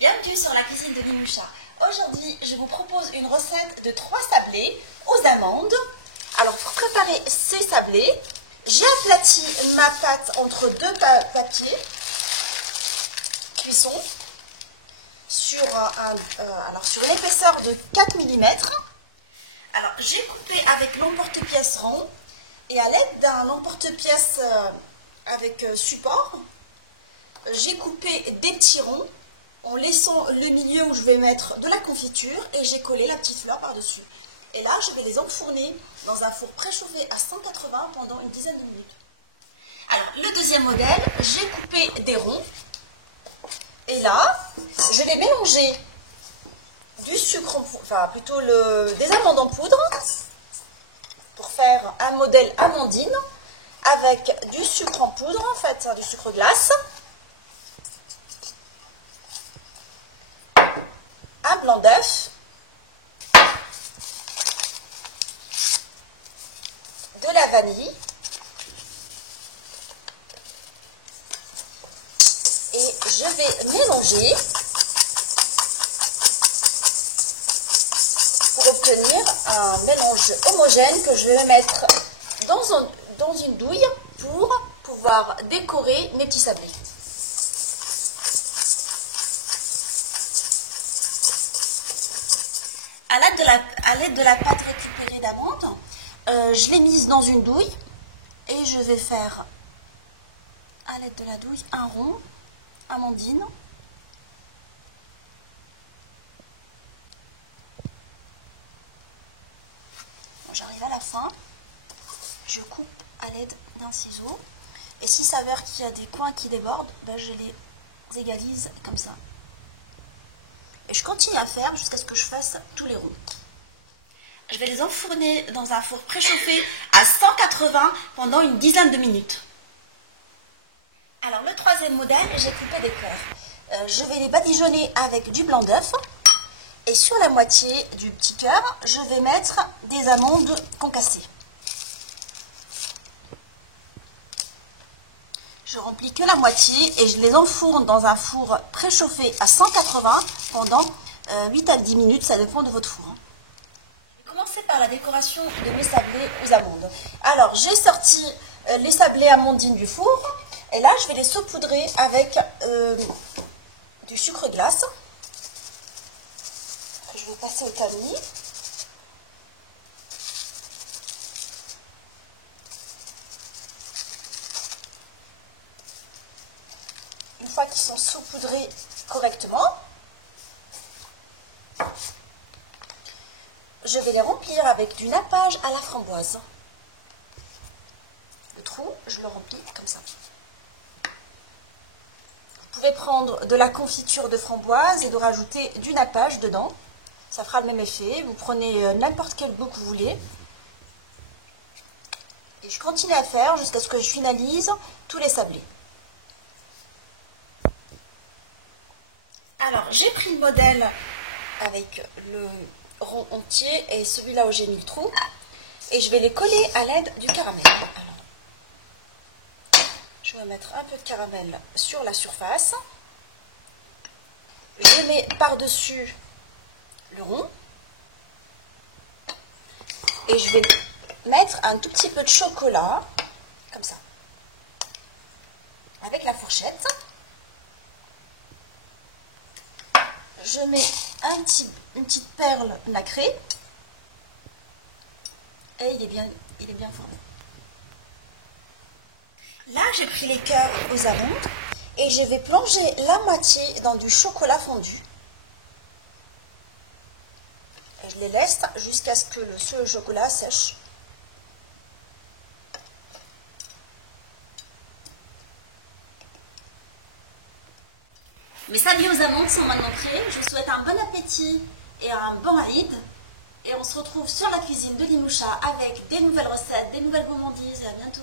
Bienvenue sur la cuisine de Limoucha. Aujourd'hui, je vous propose une recette de 3 sablés aux amandes. Alors, pour préparer ces sablés, j'ai aplati ma pâte entre deux papiers cuisson sur une épaisseur de 4 mm. Alors, j'ai coupé avec l'emporte-pièce rond et à l'aide d'un emporte-pièce avec support, j'ai coupé des petits ronds en laissant le milieu où je vais mettre de la confiture et j'ai collé la petite fleur par-dessus. Et là, je vais les enfourner dans un four préchauffé à 180 pendant une dizaine de minutes. Alors, le deuxième modèle, j'ai coupé des ronds. Et là, je vais mélanger du sucre, des amandes en poudre pour faire un modèle amandine avec du sucre en poudre, en fait, du sucre glace. Un blanc d'œuf, de la vanille et je vais mélanger pour obtenir un mélange homogène que je vais mettre dans une douille pour pouvoir décorer mes petits sablés. À l'aide de la pâte récupérée d'amandes, je l'ai mise dans une douille et je vais faire, à l'aide de la douille, un rond, amandine. Bon, j'arrive à la fin, je coupe à l'aide d'un ciseau et s'il s'avère qu'il y a des coins qui débordent, je les égalise comme ça. Et je continue à faire jusqu'à ce que je fasse tous les ronds. Je vais les enfourner dans un four préchauffé à 180 pendant une dizaine de minutes. Alors le troisième modèle, j'ai coupé des cœurs. Je vais les badigeonner avec du blanc d'œuf. Et sur la moitié du petit cœur, je vais mettre des amandes concassées. Je remplis que la moitié et je les enfourne dans un four préchauffé à 180 pendant 8 à 10 minutes, ça dépend de votre four. Je vais commencer par la décoration de mes sablés aux amandes. Alors, j'ai sorti les sablés amandines du four et là, je vais les saupoudrer avec du sucre glace. Je vais passer au tamis. Une fois qu'ils sont saupoudrés correctement, je vais les remplir avec du nappage à la framboise. Le trou, je le remplis comme ça. Vous pouvez prendre de la confiture de framboise et de rajouter du nappage dedans. Ça fera le même effet. Vous prenez n'importe quel goût que vous voulez. Et je continue à faire jusqu'à ce que je finalise tous les sablés. Alors, j'ai pris le modèle avec le rond entier et celui-là où j'ai mis le trou. Et je vais les coller à l'aide du caramel. Alors, je vais mettre un peu de caramel sur la surface. Je mets par-dessus le rond. Et je vais mettre un tout petit peu de chocolat, comme ça, avec la fourchette. Je mets une petite perle nacrée et il est bien formé. Là, j'ai pris les cœurs aux amandes et je vais plonger la moitié dans du chocolat fondu. Et je les laisse jusqu'à ce que le chocolat sèche. Mes sablés aux amandes sont maintenant prêts. Je vous souhaite un bon appétit et un bon Aïd. Et on se retrouve sur la cuisine de Limoucha avec des nouvelles recettes, des nouvelles gourmandises. Et à bientôt.